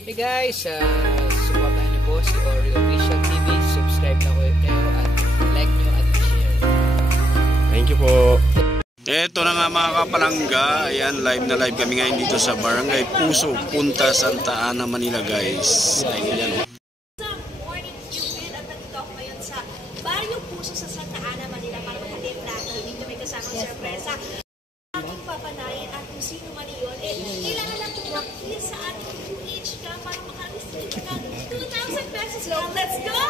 Hey guys, supportahan niyo po si Oreo Official TV. Subscribe na kayo at like nyo at share. Thank you po. Eto na nga mga kapalangga. Ayan, live na live kami ngayon dito sa Barangay Puso, Punta Santa Ana, Manila guys. Ayan. Morning Cupid at nandito ako ngayon sa Barrio Puso sa Santa Ana, Manila para maghatid natin. Dito may kasamang sorpresa. Aking papanayan at kung sino man yun, kailangan lang tumakil sa ating QH ka para makareceive ka ng 2,000 pesos. Let's go!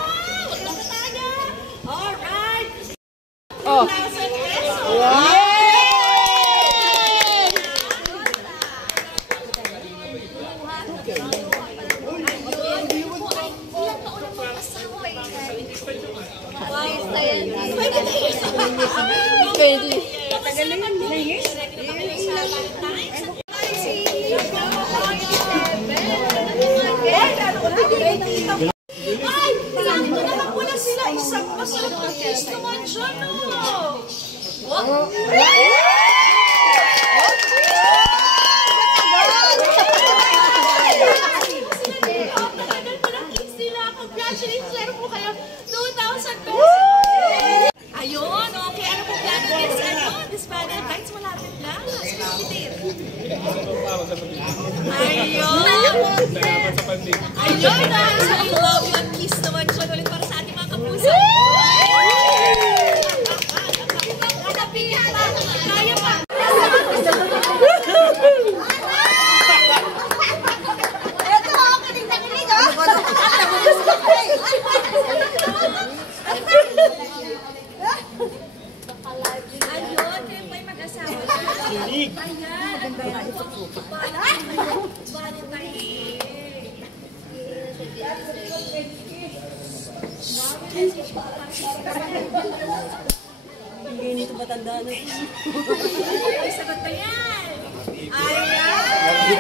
Magkaka tayo! Alright! 2,000 pesos! Wow! Ay! Nandito naman pula sila. Isang masarap na taste naman dyan, no? Congratulations! Meron po kayo 2,000 pesos! Ayun! Okay, ano po plano this Valentine's? Malapit lang. Ayun! Ayun! Sa love and kiss naman siya ulit para sa ating mga kapuso. Kaya pa! Ito ako katingnan nito! Ayun, kayo po'y mag-asawa na. Ayan. Hindi nito matanda na. Ay, sagot na yan. Ayan.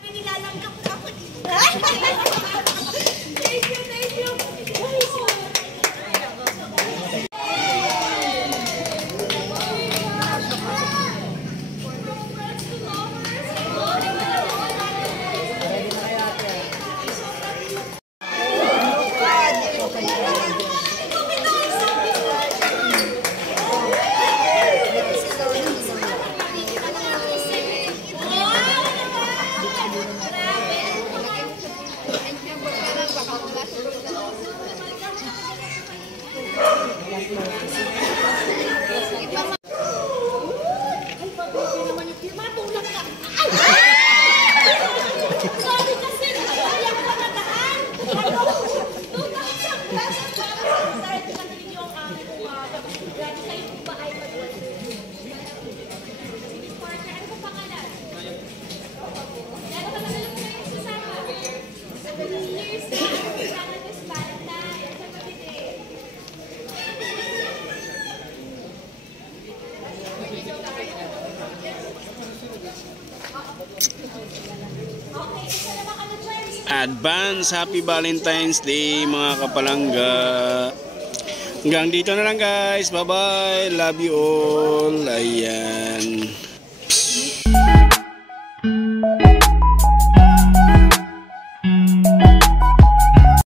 Nilalanggap ka ako dito. Thank you, thank you. Advance Happy Valentine's Day mga kapalangga. Hanggang dito na lang guys. Bye bye. Love you all. Ayan.